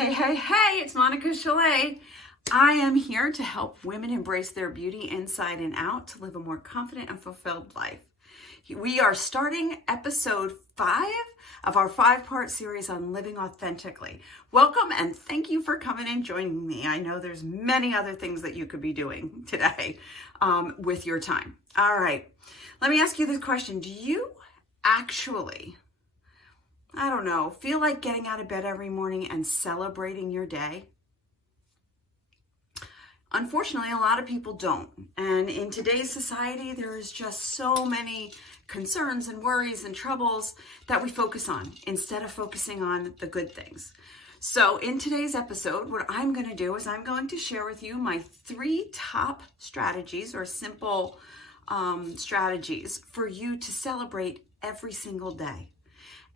Hey, hey, hey, it's Monica Chalet. I am here to help women embrace their beauty inside and out to live a more confident and fulfilled life. We are starting episode 5 of our 5-part series on living authentically. Welcome and thank you for coming and joining me. I know there's many other things that you could be doing today with your time. All right, let me ask you this question. Do you actually, feel like getting out of bed every morning and celebrating your day? Unfortunately, a lot of people don't. And in today's society, there is just so many concerns and worries and troubles that we focus on instead of focusing on the good things. So in today's episode, what I'm going to do is I'm going to share with you my 3 top strategies or simple strategies for you to celebrate every single day.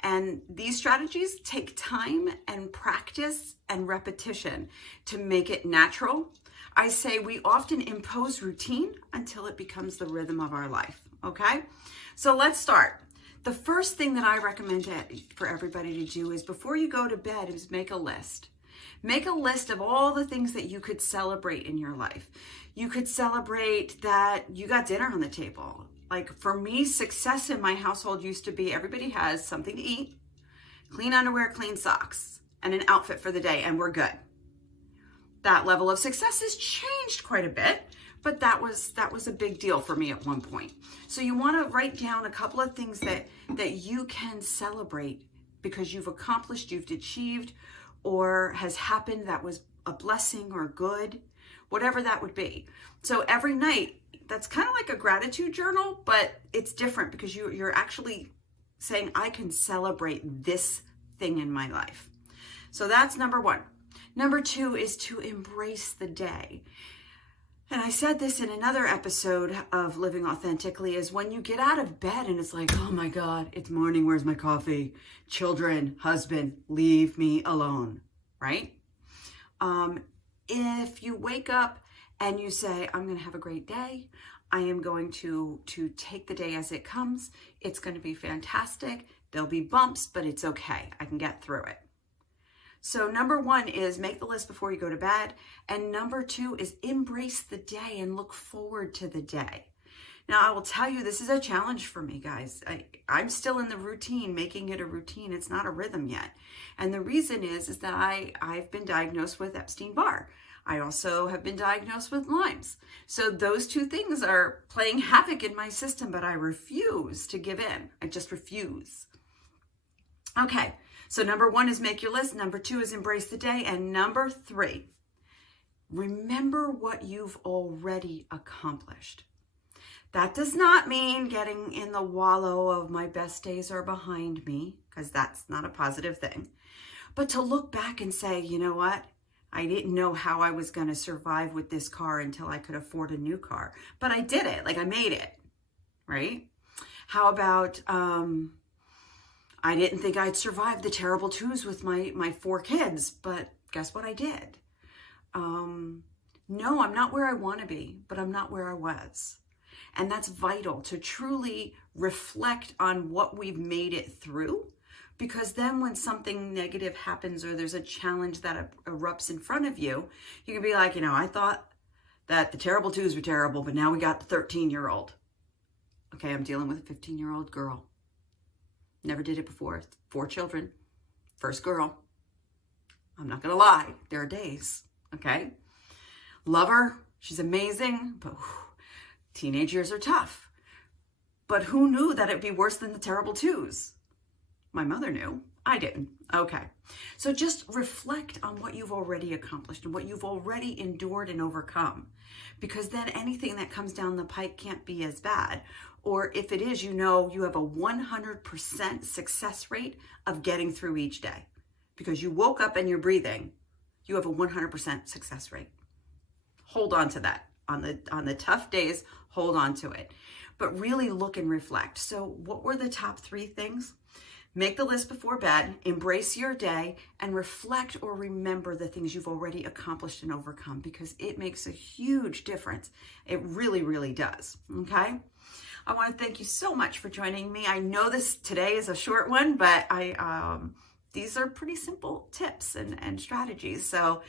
And these strategies take time and practice and repetition to make it natural. I say we often impose routine until it becomes the rhythm of our life, okay? So let's start. The first thing that I recommend for everybody to do is before you go to bed is make a list. Make a list of all the things that you could celebrate in your life. You could celebrate that you got dinner on the table. Like for me, success in my household used to be everybody has something to eat, clean underwear, clean socks, and an outfit for the day, and we're good. That level of success has changed quite a bit, but that was a big deal for me at one point. So you want to write down a couple of things that you can celebrate because you've accomplished, you've achieved, or has happened that was a blessing or good, whatever that would be. So every night, that's kind of like a gratitude journal, but it's different because you're actually saying, I can celebrate this thing in my life. So that's number 1. Number 2 is to embrace the day. And I said this in another episode of Living Authentically, is when you get out of bed and it's like, oh my God, it's morning, where's my coffee? Children, husband, leave me alone, right? If you wake up and you say, I'm going to have a great day. I am going to take the day as it comes. It's going to be fantastic. There'll be bumps, but it's okay. I can get through it. So number 1 is make the list before you go to bed. And number 2 is embrace the day and look forward to the day. Now, I will tell you, this is a challenge for me, guys. I'm still in the routine, making it a routine. It's not a rhythm yet. And the reason is that I've been diagnosed with Epstein-Barr. I also have been diagnosed with Lyme's. So those 2 things are playing havoc in my system, but I refuse to give in. I just refuse. Okay, so number 1 is make your list. Number 2 is embrace the day. And number 3, remember what you've already accomplished. That does not mean getting in the wallow of my best days are behind me, because that's not a positive thing. But to look back and say, you know what? I didn't know how I was going to survive with this car until I could afford a new car. But I did it. Like I made it, right? How about I didn't think I'd survive the terrible 2s with my 4 kids, but guess what I did? No, I'm not where I want to be, but I'm not where I was. And that's vital to truly reflect on what we've made it through. Because then when something negative happens or there's a challenge that erupts in front of you, you can be like, I thought that the terrible 2s were terrible, but now we got the 13-year-old. Okay, I'm dealing with a 15-year-old girl. Never did it before. 4 children. First girl. I'm not going to lie. There are days, okay? Love her. She's amazing, but teenage years are tough. But who knew that it'd be worse than the terrible 2s? My mother knew. I didn't. Okay. So just reflect on what you've already accomplished and what you've already endured and overcome. Because then anything that comes down the pike can't be as bad. Or if it is, you have a 100% success rate of getting through each day. Because you woke up and you're breathing, you have a 100% success rate. Hold on to that. On the tough days, hold on to it. But really look and reflect. So what were the top 3 things? Make the list before bed, embrace your day, and reflect or remember the things you've already accomplished and overcome, because it makes a huge difference. It really, really does. Okay? I want to thank you so much for joining me. I know this today is a short one, but these are pretty simple tips and strategies. So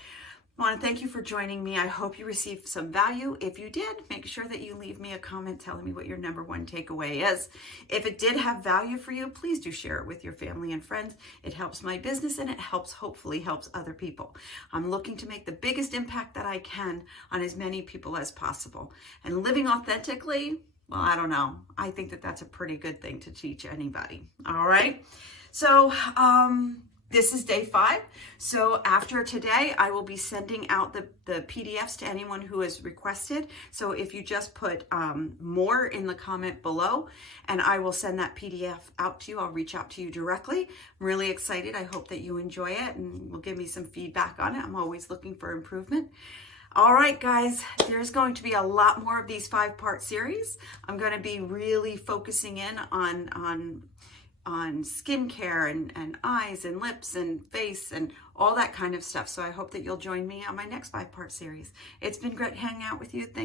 I want to thank you for joining me. I hope you received some value. If you did, make sure that you leave me a comment telling me what your number one takeaway is. If it did have value for you, please do share it with your family and friends. It helps my business and it hopefully helps other people. I'm looking to make the biggest impact that I can on as many people as possible. And living authentically, well, I don't know. I think that that's a pretty good thing to teach anybody. All right. So, this is day 5. So after today, I will be sending out the PDFs to anyone who has requested. So if you just put more in the comment below, and I will send that PDF out to you. I'll reach out to you directly. I'm really excited. I hope that you enjoy it and will give me some feedback on it. I'm always looking for improvement. All right, guys, there's going to be a lot more of these 5-part series. I'm going to be really focusing in on skincare and eyes and lips and face and all that kind of stuff. So I hope that you'll join me on my next 5-part series. It's been great hanging out with you. Thank